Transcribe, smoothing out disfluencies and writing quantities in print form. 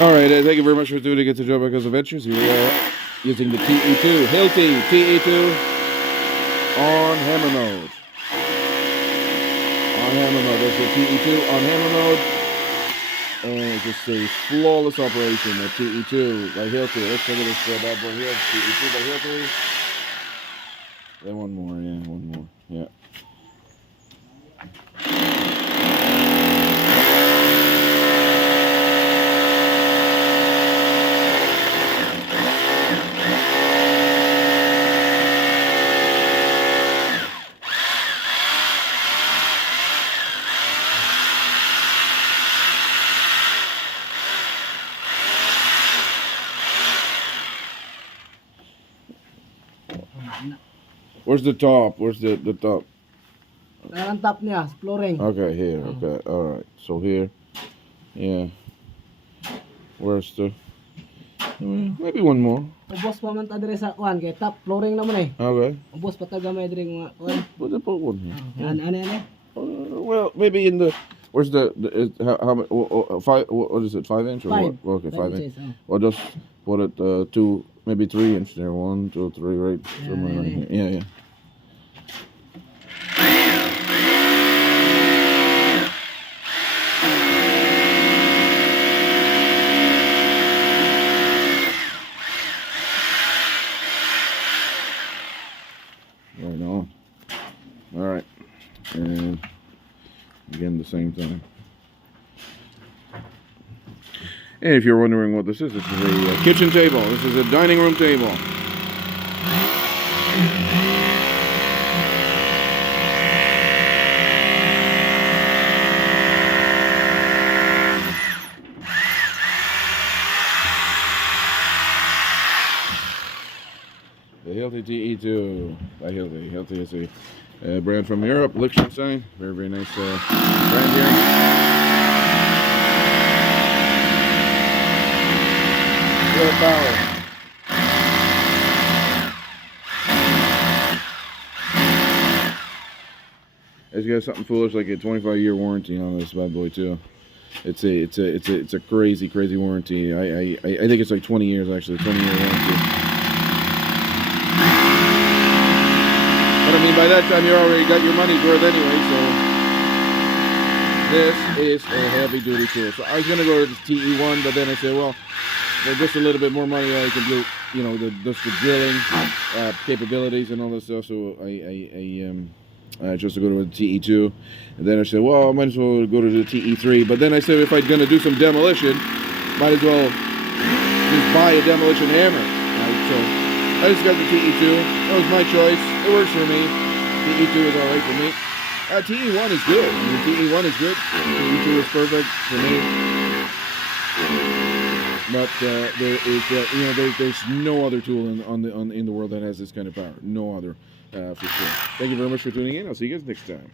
Alright, thank you very much for tuning in to Joe Becca's Adventures. Here we are using the te-2, hilti te-2 on hammer mode. On hammer mode. That's the te-2 on hammer mode. And it's just a flawless operation. The te-2 by hilti. Let's look at this bad boy here. te-2 by hilti. Then one more, yeah, one more. Yeah. Where's the top? Where's the top? Ang top niya, flooring. Okay, here. Okay, alright. So here. Yeah. Where's the... maybe one more. Ubos pa man ta dire sa kuan kay top flooring naman eh. Okay. Ubos pa ta gamay dire nga kuan. Put one here. Ano? Well, maybe in the... Where's the how five? What is it? 5 inch or Five. what? Okay, 5 inch. Inches, Well, just put it 2, maybe 3 inch there. 1, 2, 3, right somewhere right here. Yeah, yeah. Right on. All right, and again the same thing. And if you're wondering what this is a kitchen table. This is a dining room table. The Hilti te-2 by Hilti. Hilti is a brand from Europe, Liechtenstein. Very, very nice brand here. Power. It's got something foolish like a 25-year warranty on this bad boy too. It's a crazy warranty. I think it's like 20 years actually, 20-year warranty. But I mean, by that time you already got your money's worth anyway. So this is a heavy-duty tool. So I was gonna go to the te-1, but then I said, well, for just a little bit more money, I can do, you know, the drilling capabilities and all that stuff. So I chose to go to the te-2, and then I said, well, I might as well go to the te-3. But then I said, if I'm gonna do some demolition, might as well just buy a demolition hammer. Right? So I just got the te-2. That was my choice. It works for me. te-2 is all right for me. te-1 is good. I mean, te-1 is good. te-2 is perfect for me. But there is, you know, there's no other tool in the world that has this kind of power. No other, for sure. Thank you very much for tuning in. I'll see you guys next time.